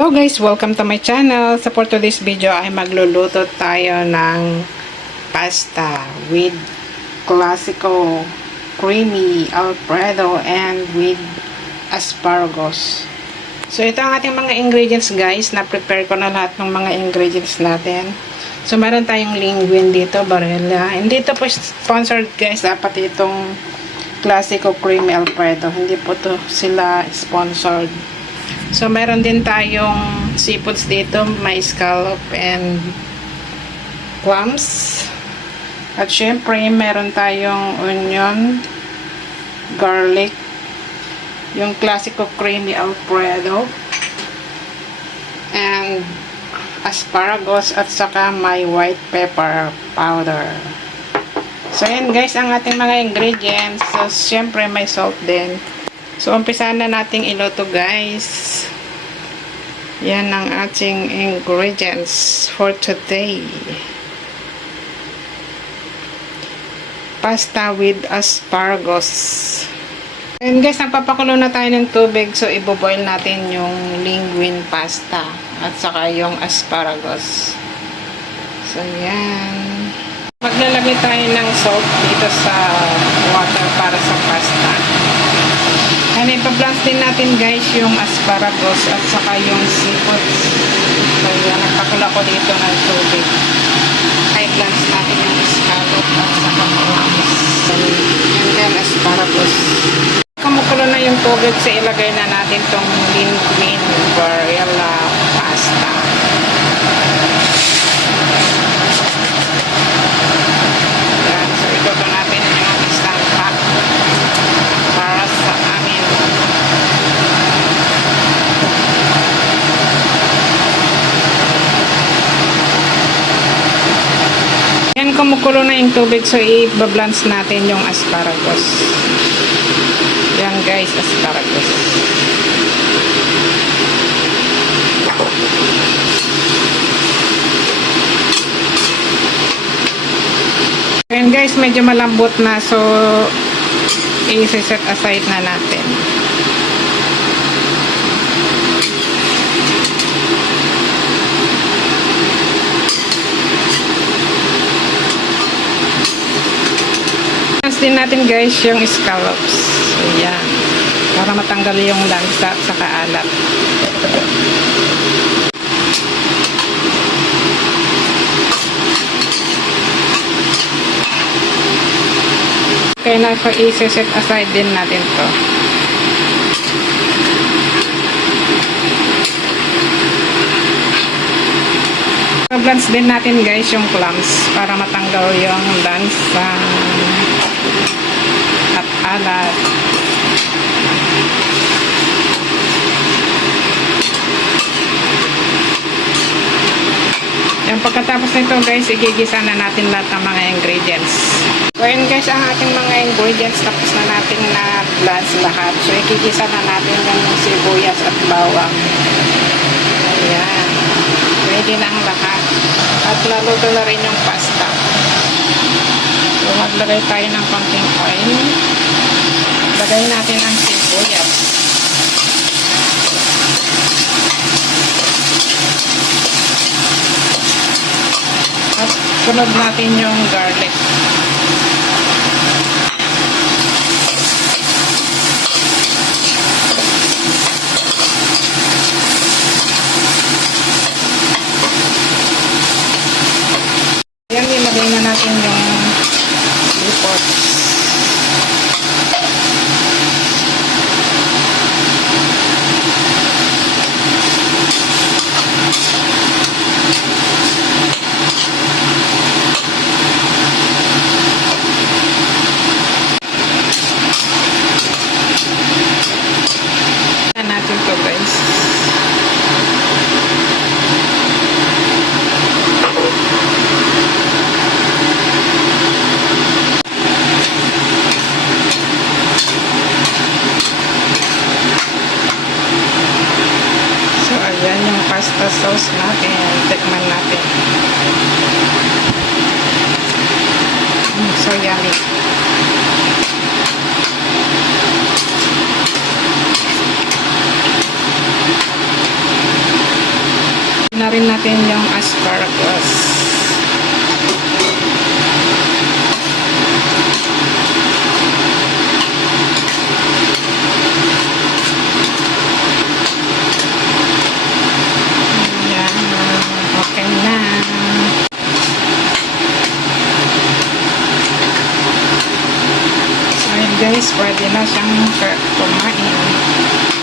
Hello guys, welcome to my channel. So for today's video ay magluluto tayo ng pasta with classico creamy alfredo and with asparagus. So ito ang ating mga ingredients guys. Na-prepare ko na lahat ng mga ingredients natin. So meron tayong linguine dito, barilla. Hindi ito po sponsored guys. Dapat itong classico creamy alfredo. Hindi po to sila sponsored. So, meron din tayong seafoods dito. May scallop and clams. At syempre, meron tayong onion, garlic, yung classico creamy alfredo, and asparagus, at saka may white pepper powder. So, yan guys, ang ating mga ingredients. So, syempre, may salt din. So, umpisahan na nating iluto guys. Yan ang ating ingredients for today. Pasta with asparagus. And guys, nagpapakulo na tayo ng tubig. So, iboboil natin yung linguine pasta. At saka yung asparagus. So, yan. Maglalagay tayo ng salt dito sa water para sa pasta. And ipa-blanch din natin guys yung asparagus at saka yung seafoods. So yan, nagpakula ko dito ng tubig. I-blanch natin yung scallop at saka clams. And then asparagus. Kumukulo na yung tubig, so ilagay na natin tong linguine barilla pasta. Yan, so ito natin yung instant pot para sa amin. Yan, kumukulo na yung tubig, so i-blanch natin yung asparagus. Yan guys, asparagus. Yan guys, medyo malambot na, so i-set aside na natin. Din natin guys yung scallops. So yan, para matanggal yung lansa at saka alat. Okay na, so i-set aside din natin to. I-blanch din natin guys yung clams para matanggal yung lansa at alat. Yan, pagkatapos nito guys, igigisa na natin lahat ng mga ingredients. So yun guys, ang ating mga ingredients, tapos na natin na blanch lahat. So igigisa na natin yung sibuyas at bawang. Ayan, ready na ang lahat. At naluto na rin yung pasta. So maglagay tayo ng konting oil. Lagay natin ang sibuyas. At sunod natin yung garlic. Yan, ilagay na natin yung seafood. Natin to guys. So ayan yung pasta sauce natin. Tikman natin. So yummy. natin yung asparagus. Ayan, okay na. So, guys, pwede na siyang kumain.